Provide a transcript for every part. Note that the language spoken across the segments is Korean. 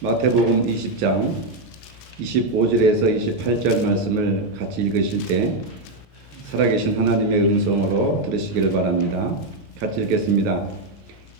마태복음 20장 25절에서 28절 말씀을 같이 읽으실 때 살아계신 하나님의 음성으로 들으시기를 바랍니다. 같이 읽겠습니다.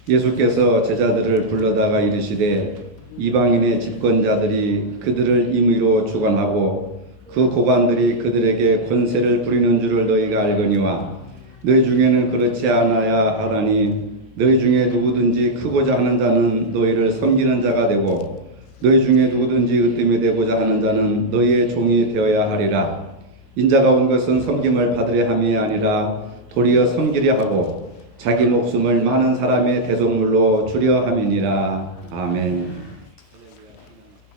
예수께서 제자들을 불러다가 이르시되 이방인의 집권자들이 그들을 임의로 주관하고 그 고관들이 그들에게 권세를 부리는 줄을 너희가 알거니와 너희 중에는 그렇지 않아야 하라니 너희 중에 누구든지 크고자 하는 자는 너희를 섬기는 자가 되고 너희 중에 누구든지 으뜸이 되고자 하는 자는 너희의 종이 되어야 하리라. 인자가 온 것은 섬김을 받으려 함이 아니라 도리어 섬기려 하고 자기 목숨을 많은 사람의 대속물로 주려 함이니라. 아멘.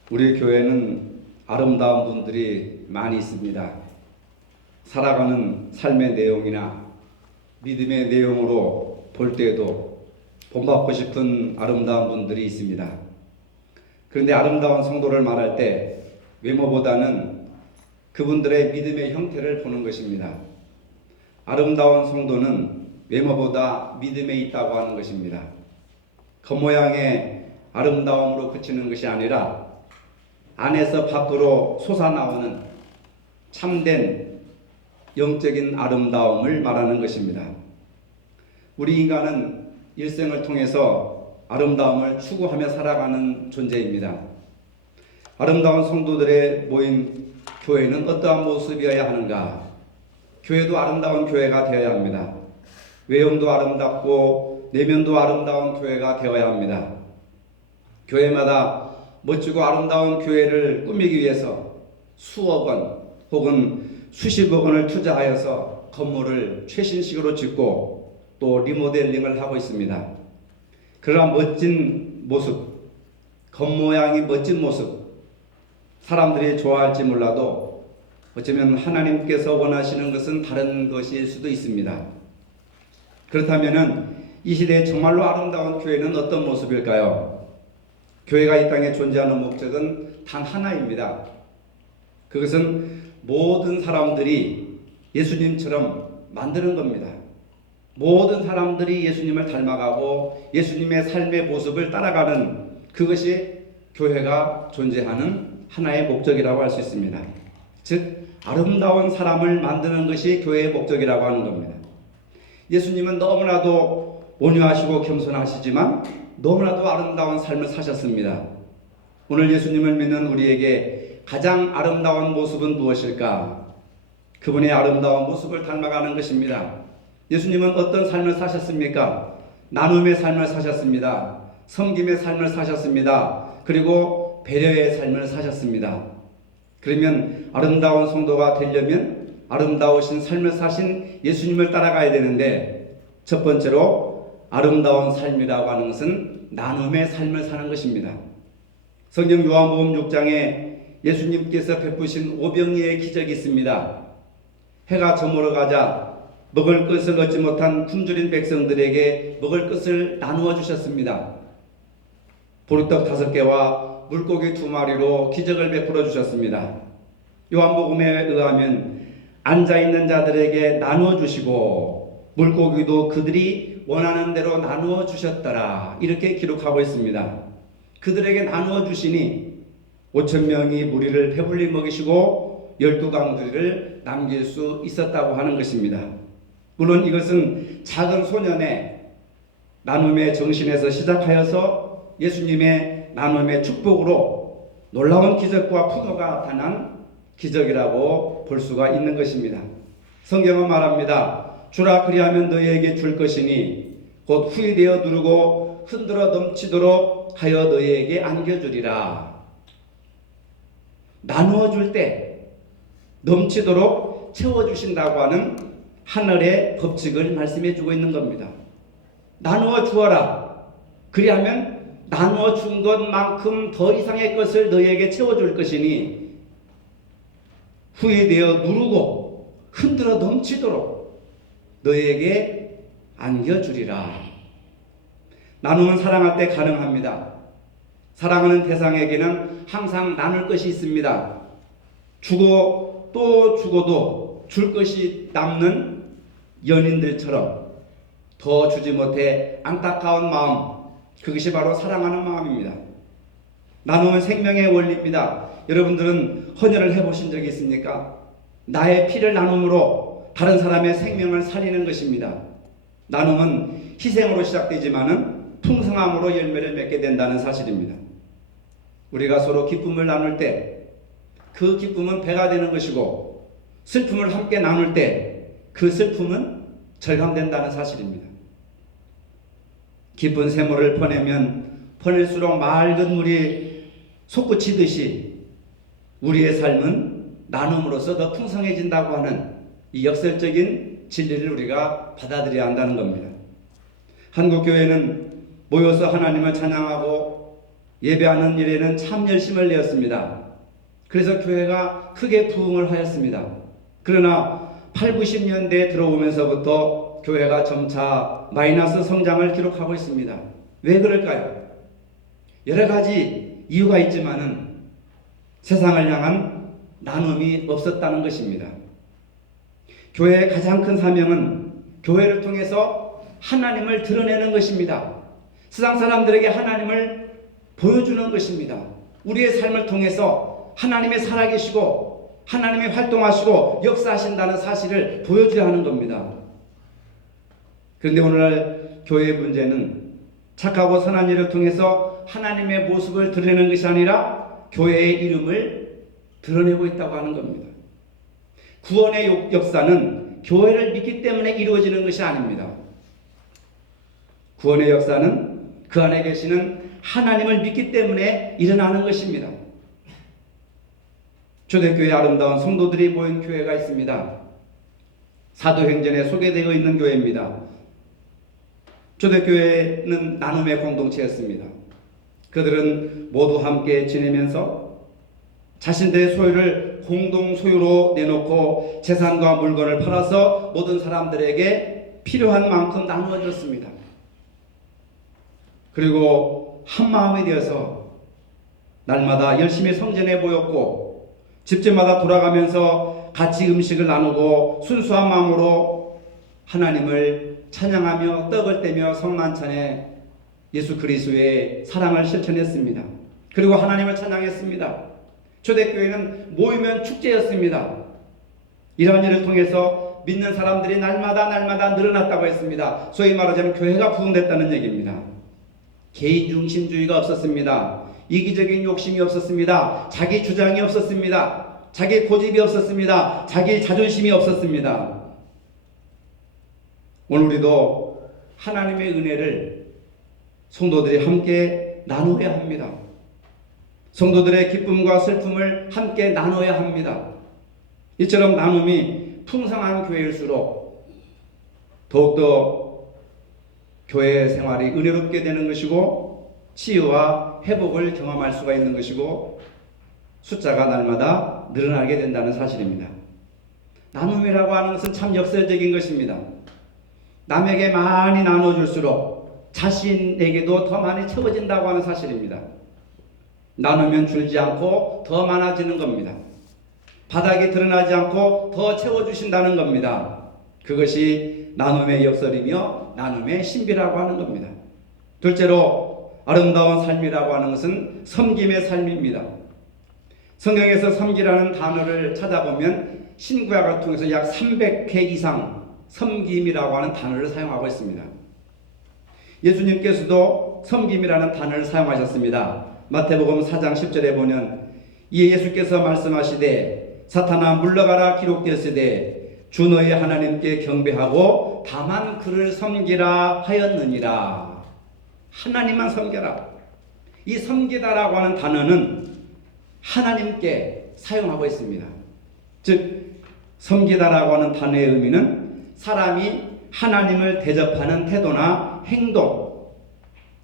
우리 교회는 아름다운 분들이 많이 있습니다. 살아가는 삶의 내용이나 믿음의 내용으로 볼 때에도 본받고 싶은 아름다운 분들이 있습니다. 그런데 아름다운 성도를 말할 때 외모보다는 그분들의 믿음의 형태를 보는 것입니다. 아름다운 성도는 외모보다 믿음에 있다고 하는 것입니다. 겉모양의 아름다움으로 그치는 것이 아니라 안에서 밖으로 솟아나오는 참된 영적인 아름다움을 말하는 것입니다. 우리 인간은 일생을 통해서 아름다움을 추구하며 살아가는 존재입니다. 아름다운 성도들의 모인 교회는 어떠한 모습이어야 하는가? 교회도 아름다운 교회가 되어야 합니다. 외형도 아름답고 내면도 아름다운 교회가 되어야 합니다. 교회마다 멋지고 아름다운 교회를 꾸미기 위해서 수억 원 혹은 수십억 원을 투자하여서 건물을 최신식으로 짓고 또 리모델링을 하고 있습니다. 그러한 멋진 모습, 겉모양이 멋진 모습, 사람들이 좋아할지 몰라도 어쩌면 하나님께서 원하시는 것은 다른 것일 수도 있습니다. 그렇다면 이 시대에 정말로 아름다운 교회는 어떤 모습일까요? 교회가 이 땅에 존재하는 목적은 단 하나입니다. 그것은 모든 사람들이 예수님처럼 만드는 겁니다. 모든 사람들이 예수님을 닮아가고 예수님의 삶의 모습을 따라가는 그것이 교회가 존재하는 하나의 목적이라고 할 수 있습니다. 즉 아름다운 사람을 만드는 것이 교회의 목적이라고 하는 겁니다. 예수님은 너무나도 온유하시고 겸손하시지만 너무나도 아름다운 삶을 사셨습니다. 오늘 예수님을 믿는 우리에게 가장 아름다운 모습은 무엇일까? 그분의 아름다운 모습을 닮아가는 것입니다. 예수님은 어떤 삶을 사셨습니까? 나눔의 삶을 사셨습니다. 섬김의 삶을 사셨습니다. 그리고 배려의 삶을 사셨습니다. 그러면 아름다운 성도가 되려면 아름다우신 삶을 사신 예수님을 따라가야 되는데 첫 번째로 아름다운 삶이라고 하는 것은 나눔의 삶을 사는 것입니다. 성경 요한복음 6장에 예수님께서 베푸신 오병이의 기적이 있습니다. 해가 저물어 가자 먹을 것을 얻지 못한 굶주린 백성들에게 먹을 것을 나누어 주셨습니다. 보리떡 5개와 물고기 2마리로 기적을 베풀어 주셨습니다. 요한복음에 의하면 앉아있는 자들에게 나누어 주시고 물고기도 그들이 원하는 대로 나누어 주셨더라 이렇게 기록하고 있습니다. 그들에게 나누어 주시니 5,000명이 무리를 배불리 먹이시고 12강들을 남길 수 있었다고 하는 것입니다. 물론 이것은 작은 소년의 나눔의 정신에서 시작하여서 예수님의 나눔의 축복으로 놀라운 기적과 풍요가 나타난 기적이라고 볼 수가 있는 것입니다. 성경은 말합니다. 주라 그리하면 너희에게 줄 것이니 곧 후이되어 누르고 흔들어 넘치도록 하여 너희에게 안겨주리라. 나누어 줄 때 넘치도록 채워주신다고 하는 하늘의 법칙을 말씀해 주고 있는 겁니다. 나누어 주어라. 그리하면 나누어 준 것만큼 더 이상의 것을 너희에게 채워줄 것이니 후회되어 누르고 흔들어 넘치도록 너희에게 안겨주리라. 나눔은 사랑할 때 가능합니다. 사랑하는 대상에게는 항상 나눌 것이 있습니다. 주고 또 주고도 줄 것이 남는 연인들처럼 더 주지 못해 안타까운 마음, 그것이 바로 사랑하는 마음입니다. 나눔은 생명의 원리입니다. 여러분들은 헌혈을 해보신 적이 있습니까? 나의 피를 나눔으로 다른 사람의 생명을 살리는 것입니다. 나눔은 희생으로 시작되지만은 풍성함으로 열매를 맺게 된다는 사실입니다. 우리가 서로 기쁨을 나눌 때 그 기쁨은 배가 되는 것이고, 슬픔을 함께 나눌 때 그 슬픔은 절감된다는 사실입니다. 깊은 샘물을 퍼내면 퍼낼수록 맑은 물이 솟구치듯이 우리의 삶은 나눔으로써 더 풍성해진다고 하는 이 역설적인 진리를 우리가 받아들여야 한다는 겁니다. 한국교회는 모여서 하나님을 찬양하고 예배하는 일에는 참 열심을 내었습니다. 그래서 교회가 크게 부흥을 하였습니다. 그러나 8, 90년대에 들어오면서부터 교회가 점차 마이너스 성장을 기록하고 있습니다. 왜 그럴까요? 여러 가지 이유가 있지만은 세상을 향한 나눔이 없었다는 것입니다. 교회의 가장 큰 사명은 교회를 통해서 하나님을 드러내는 것입니다. 세상 사람들에게 하나님을 보여주는 것입니다. 우리의 삶을 통해서 하나님이 살아계시고 하나님이 활동하시고 역사하신다는 사실을 보여줘야 하는 겁니다. 그런데 오늘날 교회의 문제는 착하고 선한 일을 통해서 하나님의 모습을 드러내는 것이 아니라 교회의 이름을 드러내고 있다고 하는 겁니다. 구원의 역사는 교회를 믿기 때문에 이루어지는 것이 아닙니다. 구원의 역사는 그 안에 계시는 하나님을 믿기 때문에 일어나는 것입니다. 초대교회에 아름다운 성도들이 모인 교회가 있습니다. 사도행전에 소개되어 있는 교회입니다. 초대교회는 나눔의 공동체였습니다. 그들은 모두 함께 지내면서 자신들의 소유를 공동 소유로 내놓고 재산과 물건을 팔아서 모든 사람들에게 필요한 만큼 나누어 줬습니다. 그리고 한 마음이 되어서 날마다 열심히 성전에 모였고 집집마다 돌아가면서 같이 음식을 나누고 순수한 마음으로 하나님을 찬양하며 떡을 떼며 성만찬에 예수 그리스도의 사랑을 실천했습니다. 그리고 하나님을 찬양했습니다. 초대교회는 모이면 축제였습니다. 이러한 일을 통해서 믿는 사람들이 날마다 늘어났다고 했습니다. 소위 말하자면 교회가 부흥됐다는 얘기입니다. 개인 중심주의가 없었습니다. 이기적인 욕심이 없었습니다. 자기 주장이 없었습니다. 자기 고집이 없었습니다. 자기 자존심이 없었습니다. 오늘 우리도 하나님의 은혜를 성도들이 함께 나누어야 합니다. 성도들의 기쁨과 슬픔을 함께 나눠야 합니다. 이처럼 나눔이 풍성한 교회일수록 더욱더 교회 생활이 은혜롭게 되는 것이고 치유와 회복을 경험할 수가 있는 것이고 숫자가 날마다 늘어나게 된다는 사실입니다. 나눔이라고 하는 것은 참 역설적인 것입니다. 남에게 많이 나눠줄수록 자신에게도 더 많이 채워진다고 하는 사실입니다. 나누면 줄지 않고 더 많아지는 겁니다. 바닥이 드러나지 않고 더 채워주신다는 겁니다. 그것이 나눔의 역설이며 나눔의 신비라고 하는 겁니다. 둘째로 아름다운 삶이라고 하는 것은 섬김의 삶입니다. 성경에서 섬기라는 단어를 찾아보면 신구약을 통해서 약 300회 이상 섬김이라고 하는 단어를 사용하고 있습니다. 예수님께서도 섬김이라는 단어를 사용하셨습니다. 마태복음 4장 10절에 보면 이에 예수께서 말씀하시되 사탄아 물러가라 기록되었으되 주 너희 하나님께 경배하고 다만 그를 섬기라 하였느니라. 하나님만 섬겨라. 이 섬기다라고 하는 단어는 하나님께 사용하고 있습니다. 즉 섬기다라고 하는 단어의 의미는 사람이 하나님을 대접하는 태도나 행동,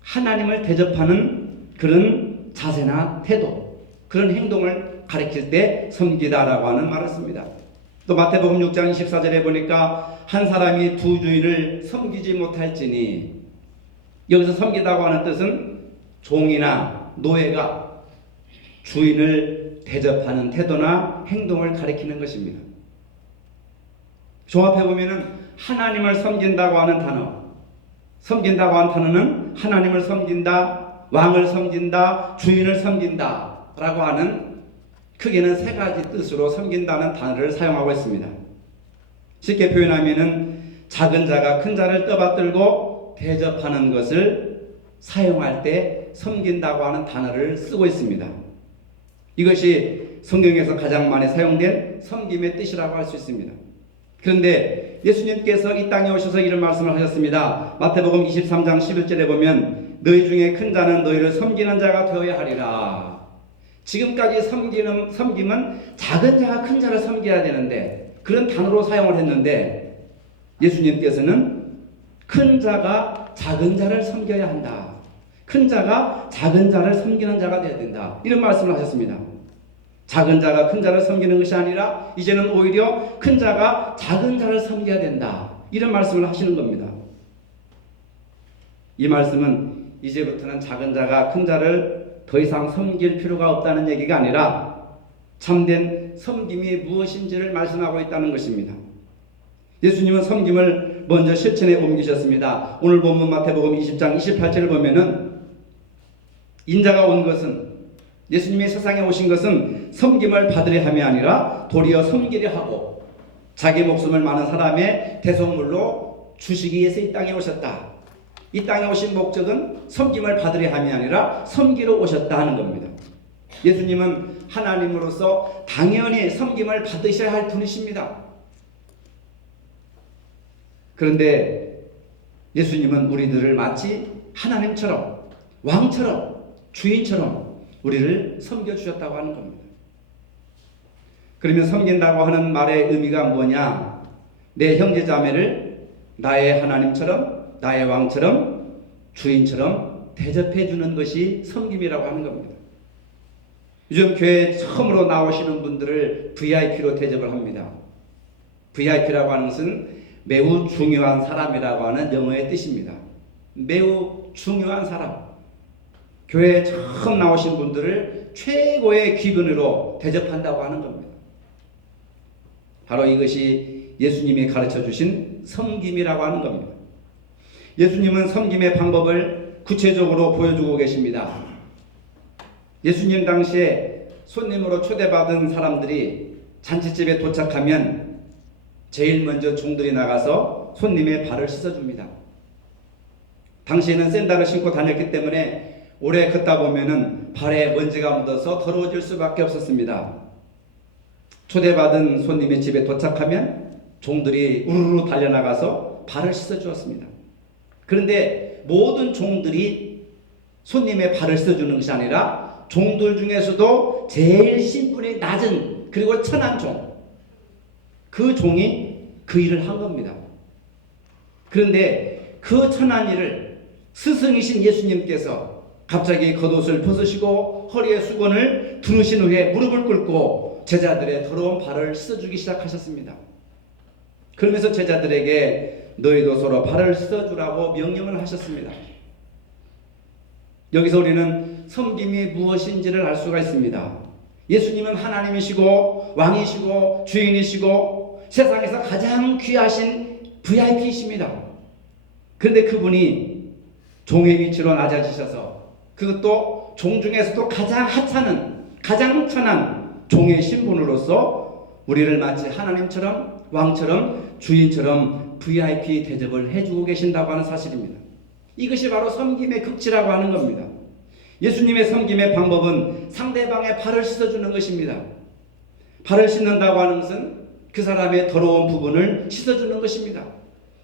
하나님을 대접하는 그런 자세나 태도, 그런 행동을 가리킬 때 섬기다라고 하는 말을 씁니다. 또 마태복음 6장 24절에 보니까 한 사람이 두 주인을 섬기지 못할지니, 여기서 섬기다고 하는 뜻은 종이나 노예가 주인을 대접하는 태도나 행동을 가리키는 것입니다. 종합해 보면은 하나님을 섬긴다고 하는 단어, 섬긴다고 하는 단어는 하나님을 섬긴다, 왕을 섬긴다, 주인을 섬긴다 라고 하는 크게는 세 가지 뜻으로 섬긴다는 단어를 사용하고 있습니다. 쉽게 표현하면은 작은 자가 큰 자를 떠받들고 대접하는 것을 사용할 때 섬긴다고 하는 단어를 쓰고 있습니다. 이것이 성경에서 가장 많이 사용된 섬김의 뜻이라고 할 수 있습니다. 그런데 예수님께서 이 땅에 오셔서 이런 말씀을 하셨습니다. 마태복음 23장 11절에 보면 너희 중에 큰 자는 너희를 섬기는 자가 되어야 하리라. 지금까지 섬김은 작은 자가 큰 자를 섬겨야 되는데 그런 단어로 사용을 했는데 예수님께서는 큰 자가 작은 자를 섬겨야 한다. 큰 자가 작은 자를 섬기는 자가 되어야 된다. 이런 말씀을 하셨습니다. 작은 자가 큰 자를 섬기는 것이 아니라 이제는 오히려 큰 자가 작은 자를 섬겨야 된다. 이런 말씀을 하시는 겁니다. 이 말씀은 이제부터는 작은 자가 큰 자를 더 이상 섬길 필요가 없다는 얘기가 아니라 참된 섬김이 무엇인지를 말씀하고 있다는 것입니다. 예수님은 섬김을 먼저 실천에 옮기셨습니다. 오늘 본문 마태복음 20장 28절을 보면은 인자가 온 것은 예수님이 세상에 오신 것은 섬김을 받으려 함이 아니라 도리어 섬기려 하고 자기 목숨을 많은 사람의 대속물로 주시기 위해서 이 땅에 오셨다. 이 땅에 오신 목적은 섬김을 받으려 함이 아니라 섬기러 오셨다 하는 겁니다. 예수님은 하나님으로서 당연히 섬김을 받으셔야 할 분이십니다. 그런데 예수님은 우리들을 마치 하나님처럼 왕처럼 주인처럼 우리를 섬겨주셨다고 하는 겁니다. 그러면 섬긴다고 하는 말의 의미가 뭐냐? 내 형제자매를 나의 하나님처럼 나의 왕처럼 주인처럼 대접해 주는 것이 섬김이라고 하는 겁니다. 요즘 교회에 처음으로 나오시는 분들을 VIP로 대접을 합니다. VIP라고 하는 것은 매우 중요한 사람이라고 하는 영어의 뜻입니다. 매우 중요한 사람. 교회에 처음 나오신 분들을 최고의 귀근으로 대접한다고 하는 겁니다. 바로 이것이 예수님이 가르쳐 주신 섬김이라고 하는 겁니다. 예수님은 섬김의 방법을 구체적으로 보여주고 계십니다. 예수님 당시에 손님으로 초대받은 사람들이 잔치집에 도착하면 제일 먼저 종들이 나가서 손님의 발을 씻어줍니다. 당시에는 샌들을 신고 다녔기 때문에 오래 걷다 보면은 발에 먼지가 묻어서 더러워질 수밖에 없었습니다. 초대받은 손님의 집에 도착하면 종들이 우르르 달려나가서 발을 씻어주었습니다. 그런데 모든 종들이 손님의 발을 씻어주는 것이 아니라 종들 중에서도 제일 신분이 낮은 그리고 천한 종, 그 종이 그 일을 한 겁니다. 그런데 그 천한 일을 스승이신 예수님께서 갑자기 겉옷을 벗으시고 허리에 수건을 두르신 후에 무릎을 꿇고 제자들의 더러운 발을 씻어주기 시작하셨습니다. 그러면서 제자들에게 너희도 서로 발을 씻어주라고 명령을 하셨습니다. 여기서 우리는 섬김이 무엇인지를 알 수가 있습니다. 예수님은 하나님이시고 왕이시고 주인이시고 세상에서 가장 귀하신 VIP이십니다. 그런데 그분이 종의 위치로 낮아지셔서 그것도 종 중에서도 가장 하찮은 가장 천한 종의 신분으로서 우리를 마치 하나님처럼 왕처럼 주인처럼 VIP 대접을 해주고 계신다고 하는 사실입니다. 이것이 바로 섬김의 극치라고 하는 겁니다. 예수님의 섬김의 방법은 상대방의 발을 씻어주는 것입니다. 발을 씻는다고 하는 것은 그 사람의 더러운 부분을 씻어주는 것입니다.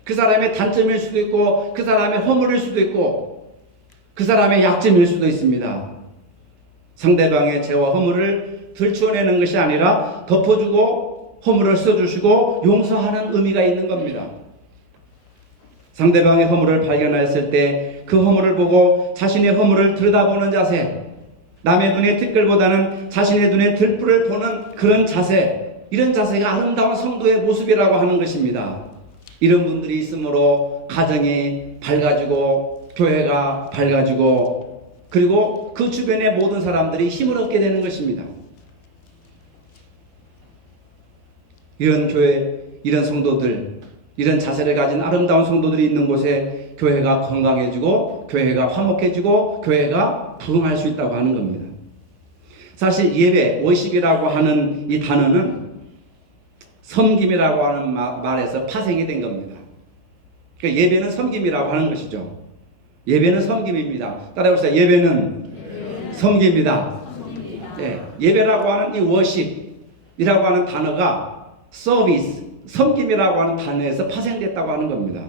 그 사람의 단점일 수도 있고 그 사람의 허물일 수도 있고 그 사람의 약점일 수도 있습니다. 상대방의 죄와 허물을 들추어내는 것이 아니라 덮어주고 허물을 써주시고 용서하는 의미가 있는 겁니다. 상대방의 허물을 발견했을 때 그 허물을 보고 자신의 허물을 들여다보는 자세, 남의 눈에 티끌보다는 자신의 눈에 들불을 보는 그런 자세, 이런 자세가 아름다운 성도의 모습이라고 하는 것입니다. 이런 분들이 있으므로 가정이 밝아지고 교회가 밝아지고 그리고 그 주변의 모든 사람들이 힘을 얻게 되는 것입니다. 이런 교회, 이런 성도들, 이런 자세를 가진 아름다운 성도들이 있는 곳에 때 교회가 건강해지고 교회가 화목해지고 교회가 부흥할 수 있다고 하는 겁니다. 사실 예배, 워십이라고 하는 이 단어는 섬김이라고 하는 말에서 파생이 된 겁니다. 그러니까 예배는 섬김이라고 하는 것이죠. 예배는 섬김입니다. 따라해보세요. 예배는 섬김이다. 예, 예배라고 하는 이 워십이라고 하는 단어가 서비스, 섬김이라고 하는 단어에서 파생됐다고 하는 겁니다.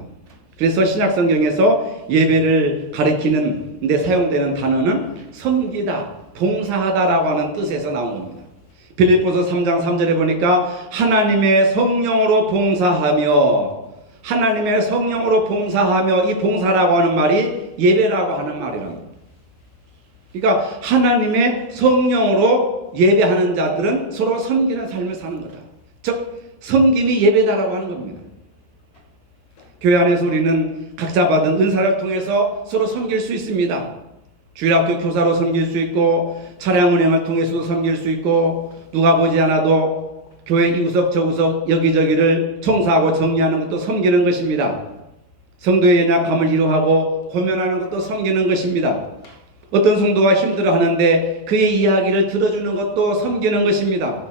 그래서 신약 성경에서 예배를 가리키는 데 사용되는 단어는 섬기다, 봉사하다라고 하는 뜻에서 나온 겁니다. 빌립보서 3장 3절에 보니까 하나님의 성령으로 봉사하며, 하나님의 성령으로 봉사하며, 이 봉사라고 하는 말이 예배라고 하는 말이랍니다. 그러니까 하나님의 성령으로 예배하는 자들은 서로 섬기는 삶을 사는 거다. 즉 섬김이 예배다라고 하는 겁니다. 교회 안에서 우리는 각자 받은 은사를 통해서 서로 섬길 수 있습니다. 주일학교 교사로 섬길 수 있고, 차량 운행을 통해서도 섬길 수 있고, 누가 보지 않아도 교회 이구석 저구석 여기저기를 청소하고 정리하는 것도 섬기는 것입니다. 성도의 연약함을 위로하고 고면하는 것도 섬기는 것입니다. 어떤 성도가 힘들어하는데 그의 이야기를 들어주는 것도 섬기는 것입니다.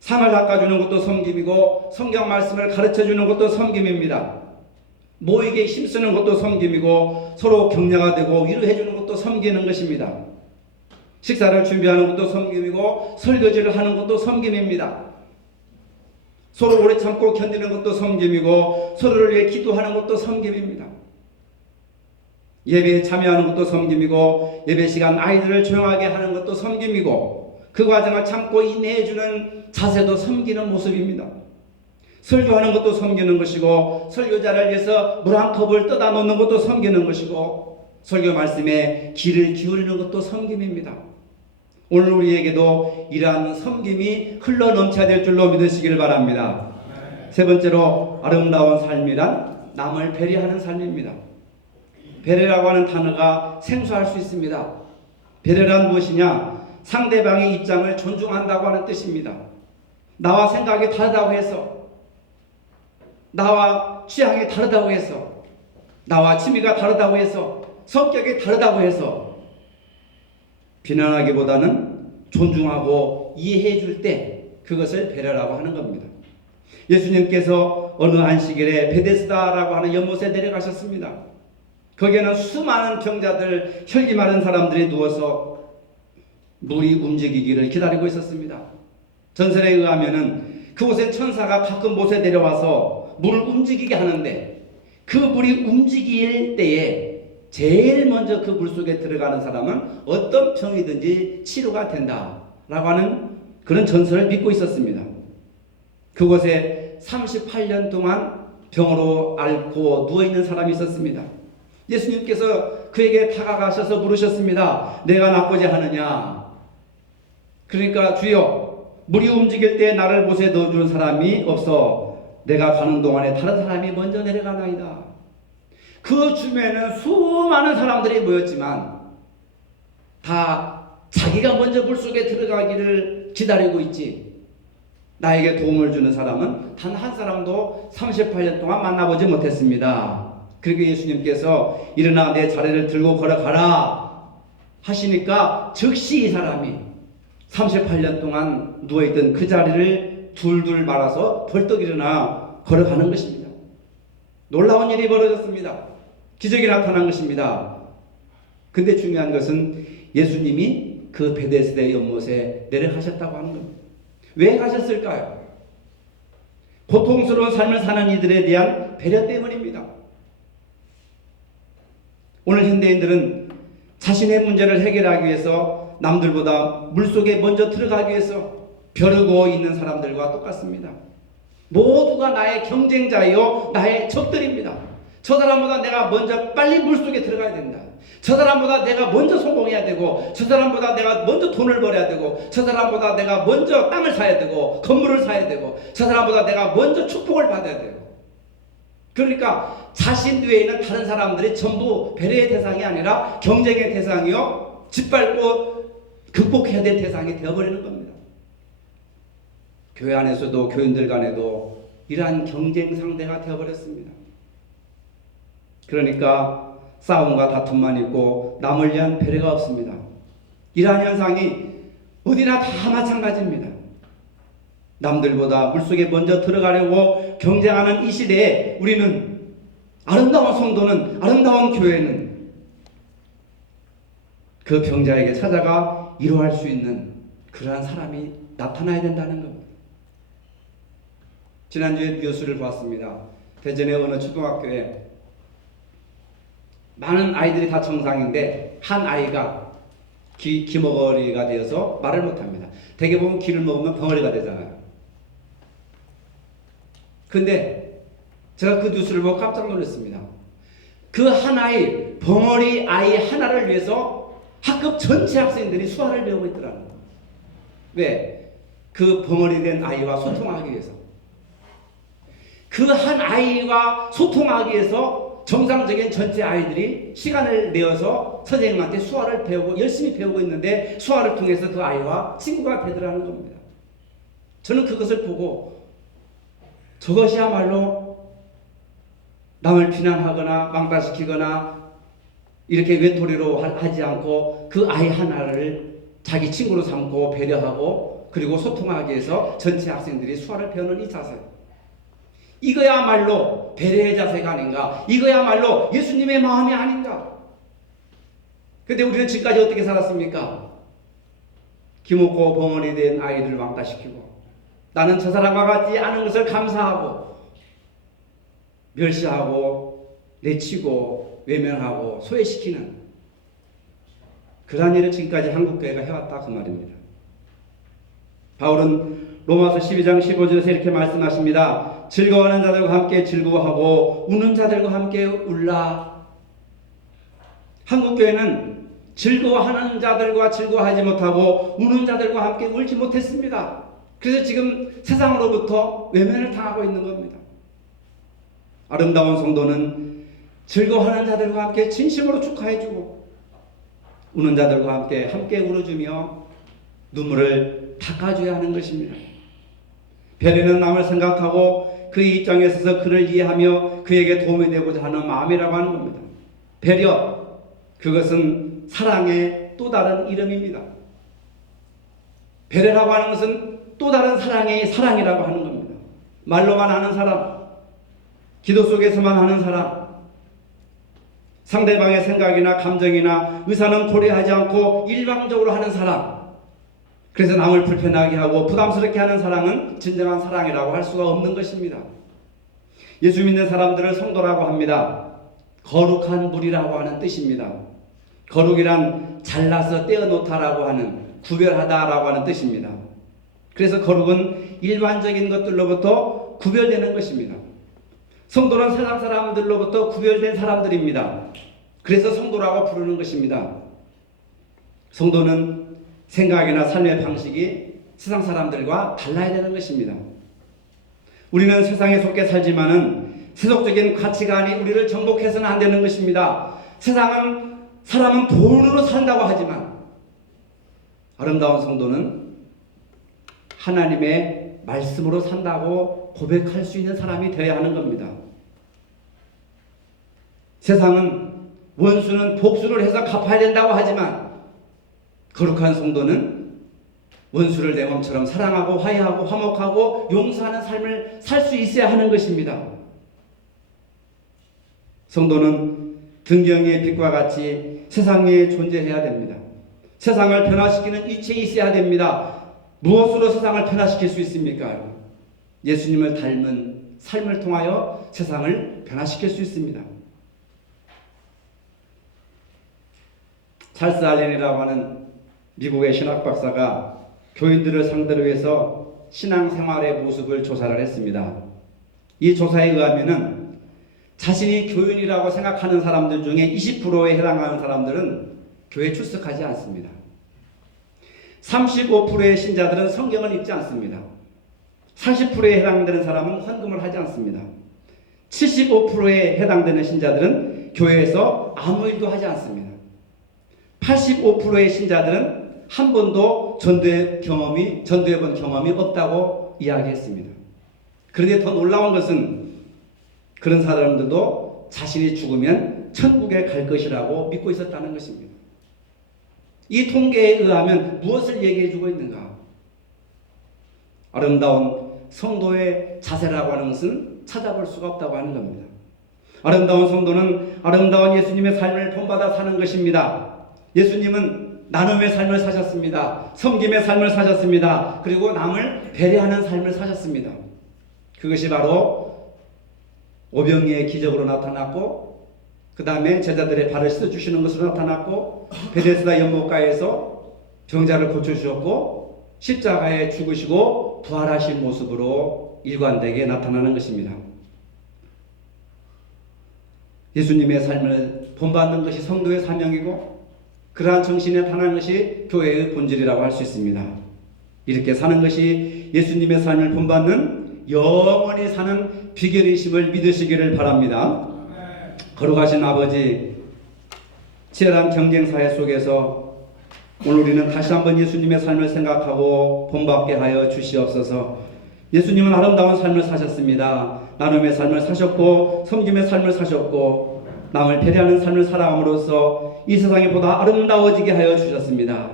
상을 닦아주는 것도 섬김이고, 성경 말씀을 가르쳐주는 것도 섬김입니다. 모이게 힘쓰는 것도 섬김이고, 서로 격려가 되고 위로해주는 것도 섬기는 것입니다. 식사를 준비하는 것도 섬김이고, 설거지를 하는 것도 섬김입니다. 서로 오래 참고 견디는 것도 섬김이고, 서로를 위해 기도하는 것도 섬김입니다. 예배에 참여하는 것도 섬김이고, 예배 시간 아이들을 조용하게 하는 것도 섬김이고, 그 과정을 참고 인내해주는 자세도 섬기는 모습입니다. 설교하는 것도 섬기는 것이고, 설교자를 위해서 물 한 컵을 떠다 놓는 것도 섬기는 것이고, 설교 말씀에 귀를 기울이는 것도 섬김입니다. 오늘 우리에게도 이러한 섬김이 흘러 넘쳐야 될 줄로 믿으시기를 바랍니다. 세 번째로 아름다운 삶이란 남을 배려하는 삶입니다. 배려라고 하는 단어가 생소할 수 있습니다. 배려란 무엇이냐? 상대방의 입장을 존중한다고 하는 뜻입니다. 나와 생각이 다르다고 해서, 나와 취향이 다르다고 해서, 나와 취미가 다르다고 해서, 성격이 다르다고 해서 비난하기보다는 존중하고 이해해 줄 때 그것을 배려라고 하는 겁니다. 예수님께서 어느 안식일에 베데스다라고 하는 연못에 내려가셨습니다. 거기에는 수많은 병자들, 혈기 마른 사람들이 누워서 물이 움직이기를 기다리고 있었습니다. 전설에 의하면은 그곳에 천사가 가끔 못에 내려와서 물을 움직이게 하는데, 그 물이 움직일 때에 제일 먼저 그 물속에 들어가는 사람은 어떤 병이든지 치료가 된다라고 하는 그런 전설을 믿고 있었습니다. 그곳에 38년 동안 병으로 앓고 누워있는 사람이 있었습니다. 예수님께서 그에게 다가가셔서 물으셨습니다. 내가 낫고자 하느냐? 그러니까 주여, 물이 움직일 때 나를 못에 넣어주는 사람이 없어 내가 가는 동안에 다른 사람이 먼저 내려가나이다. 그 주변에는 수많은 사람들이 모였지만 다 자기가 먼저 물속에 들어가기를 기다리고 있지, 나에게 도움을 주는 사람은 단 한 사람도 38년 동안 만나보지 못했습니다. 그리고 예수님께서 일어나 내 자리를 들고 걸어가라 하시니까 즉시 이 사람이 38년 동안 누워있던 그 자리를 둘둘 말아서 벌떡 일어나 걸어가는 것입니다. 놀라운 일이 벌어졌습니다. 기적이 나타난 것입니다. 근데 중요한 것은 예수님이 그 베데스다 연못에 내려가셨다고 하는 겁니다. 왜 가셨을까요? 고통스러운 삶을 사는 이들에 대한 배려 때문입니다. 오늘 현대인들은 자신의 문제를 해결하기 위해서 남들보다 물속에 먼저 들어가기 위해서 벼르고 있는 사람들과 똑같습니다. 모두가 나의 경쟁자요, 나의 적들입니다. 저 사람보다 내가 먼저 빨리 물속에 들어가야 된다. 저 사람보다 내가 먼저 성공해야 되고, 저 사람보다 내가 먼저 돈을 벌어야 되고, 저 사람보다 내가 먼저 땅을 사야 되고, 건물을 사야 되고, 저 사람보다 내가 먼저 축복을 받아야 되고. 그러니까 자신 뒤에 있는 다른 사람들이 전부 배려의 대상이 아니라 경쟁의 대상이요, 짓밟고 극복해야 될 대상이 되어버리는 겁니다. 교회 안에서도 교인들 간에도 이러한 경쟁 상대가 되어버렸습니다. 그러니까 싸움과 다툼만 있고 남을 위한 배려가 없습니다. 이러한 현상이 어디나 다 마찬가지입니다. 남들보다 물속에 먼저 들어가려고 경쟁하는 이 시대에 우리는, 아름다운 성도는, 아름다운 교회는 그 병자에게 찾아가 위로할 수 있는 그러한 사람이 나타나야 된다는 겁니다. 지난주에 뉴스를 봤습니다. 대전의 어느 초등학교에 많은 아이들이 다 정상인데 한 아이가 기머거리가 되어서 말을 못합니다. 대개 보면 기를 먹으면 벙어리가 되잖아요. 근데 제가 그 뉴스를 보고 깜짝 놀랐습니다. 그 하나의 벙어리 아이 하나를 위해서 학급 전체 학생들이 수화를 배우고 있더라고요. 왜? 그 벙어리 된 아이와 소통하기 위해서. 그 한 아이와 소통하기 위해서 정상적인 전체 아이들이 시간을 내어서 선생님한테 수화를 배우고 열심히 배우고 있는데, 수화를 통해서 그 아이와 친구가 되더라는 겁니다. 저는 그것을 보고 저것이야말로 남을 비난하거나 왕따시키거나 이렇게 외톨이로 하지 않고 그 아이 하나를 자기 친구로 삼고 배려하고 그리고 소통하기 위해서 전체 학생들이 수화를 배우는 이 자세, 이거야말로 배려의 자세가 아닌가, 이거야말로 예수님의 마음이 아닌가. 근데 우리는 지금까지 어떻게 살았습니까? 기먹고 벙어리 된 아이를 왕따시키고, 나는 저 사람과 같지 않은 것을 감사하고 멸시하고 내치고 외면하고 소외시키는 그러한 일을 지금까지 한국교회가 해왔다, 그 말입니다. 바울은 로마서 12장 15절에서 이렇게 말씀하십니다. 즐거워하는 자들과 함께 즐거워하고 우는 자들과 함께 울라. 한국교회는 즐거워하는 자들과 즐거워하지 못하고 우는 자들과 함께 울지 못했습니다. 그래서 지금 세상으로부터 외면을 당하고 있는 겁니다. 아름다운 성도는 즐거워하는 자들과 함께 진심으로 축하해주고 우는 자들과 함께 울어주며 눈물을 닦아줘야 하는 것입니다. 배려는 남을 생각하고 그의 입장에 서서 그를 이해하며 그에게 도움이 되고자 하는 마음이라고 하는 겁니다. 배려, 그것은 사랑의 또 다른 이름입니다. 배려라고 하는 것은 또 다른 사랑의 사랑이라고 하는 겁니다. 말로만 하는 사람, 기도 속에서만 하는 사람, 상대방의 생각이나 감정이나 의사는 고려하지 않고 일방적으로 하는 사람, 그래서 남을 불편하게 하고 부담스럽게 하는 사랑은 진정한 사랑이라고 할 수가 없는 것입니다. 예수 믿는 사람들을 성도라고 합니다. 거룩한 무리라고 하는 뜻입니다. 거룩이란 잘라서 떼어놓다라고 하는, 구별하다라고 하는 뜻입니다. 그래서 거룩은 일반적인 것들로부터 구별되는 것입니다. 성도는 세상 사람들로부터 구별된 사람들입니다. 그래서 성도라고 부르는 것입니다. 성도는 생각이나 삶의 방식이 세상 사람들과 달라야 되는 것입니다. 우리는 세상에 속해 살지만은 세속적인 가치관이 우리를 정복해서는 안 되는 것입니다. 사람은 돈으로 산다고 하지만 아름다운 성도는 하나님의 말씀으로 산다고 고백할 수 있는 사람이 되어야 하는 겁니다. 세상은 원수는 복수를 해서 갚아야 된다고 하지만 거룩한 성도는 원수를 내 몸처럼 사랑하고 화해하고 화목하고 용서하는 삶을 살 수 있어야 하는 것입니다. 성도는 등경의 빛과 같이 세상에 존재해야 됩니다. 세상을 변화시키는 이치에 있어야 됩니다. 무엇으로 세상을 변화시킬 수 있습니까? 예수님을 닮은 삶을 통하여 세상을 변화시킬 수 있습니다. 찰스 알렌이라고 하는 미국의 신학 박사가 교인들을 상대로 해서 신앙생활의 모습을 조사를 했습니다. 이 조사에 의하면은 자신이 교인이라고 생각하는 사람들 중에 20%에 해당하는 사람들은 교회 출석하지 않습니다. 35%의 신자들은 성경을 읽지 않습니다. 40%에 해당되는 사람은 헌금을 하지 않습니다. 75%에 해당되는 신자들은 교회에서 아무 일도 하지 않습니다. 85%의 신자들은 한 번도 전도해본 경험이 없다고 이야기했습니다. 그런데 더 놀라운 것은 그런 사람들도 자신이 죽으면 천국에 갈 것이라고 믿고 있었다는 것입니다. 이 통계에 의하면 무엇을 얘기해 주고 있는가? 아름다운 성도의 자세라고 하는 것은 찾아볼 수가 없다고 하는 겁니다. 아름다운 성도는 아름다운 예수님의 삶을 본받아 사는 것입니다. 예수님은 나눔의 삶을 사셨습니다. 섬김의 삶을 사셨습니다. 그리고 남을 배려하는 삶을 사셨습니다. 그것이 바로 오병이의 기적으로 나타났고, 그 다음에 제자들의 발을 씻어주시는 것으로 나타났고, 베데스다 연못가에서 병자를 고쳐주셨고, 십자가에 죽으시고 부활하신 모습으로 일관되게 나타나는 것입니다. 예수님의 삶을 본받는 것이 성도의 사명이고, 그러한 정신에 탄한 것이 교회의 본질이라고 할 수 있습니다. 이렇게 사는 것이 예수님의 삶을 본받는 영원히 사는 비결이심을 믿으시기를 바랍니다. 거룩하신 아버지, 치열한 경쟁사회 속에서 오늘 우리는 다시 한번 예수님의 삶을 생각하고 본받게 하여 주시옵소서. 예수님은 아름다운 삶을 사셨습니다. 나눔의 삶을 사셨고, 섬김의 삶을 사셨고, 남을 배려하는 삶을 살아감으로써 이 세상이 보다 아름다워지게 하여 주셨습니다.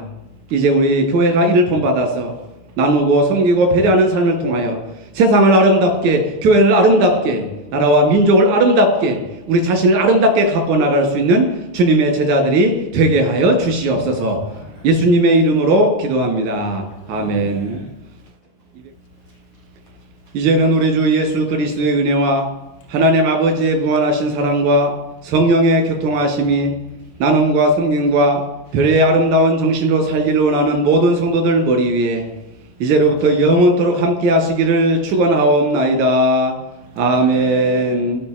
이제 우리 교회가 이를 본받아서 나누고 섬기고 배려하는 삶을 통하여 세상을 아름답게, 교회를 아름답게, 나라와 민족을 아름답게, 우리 자신을 아름답게 갖고 나갈 수 있는 주님의 제자들이 되게 하여 주시옵소서. 예수님의 이름으로 기도합니다. 아멘. 이제는 우리 주 예수 그리스도의 은혜와 하나님 아버지의 무한하신 사랑과 성령의 교통하심이 나눔과 섬김과 별의 아름다운 정신으로 살기를 원하는 모든 성도들 머리 위에 이제로부터 영원토록 함께 하시기를 축원하옵나이다. 아멘.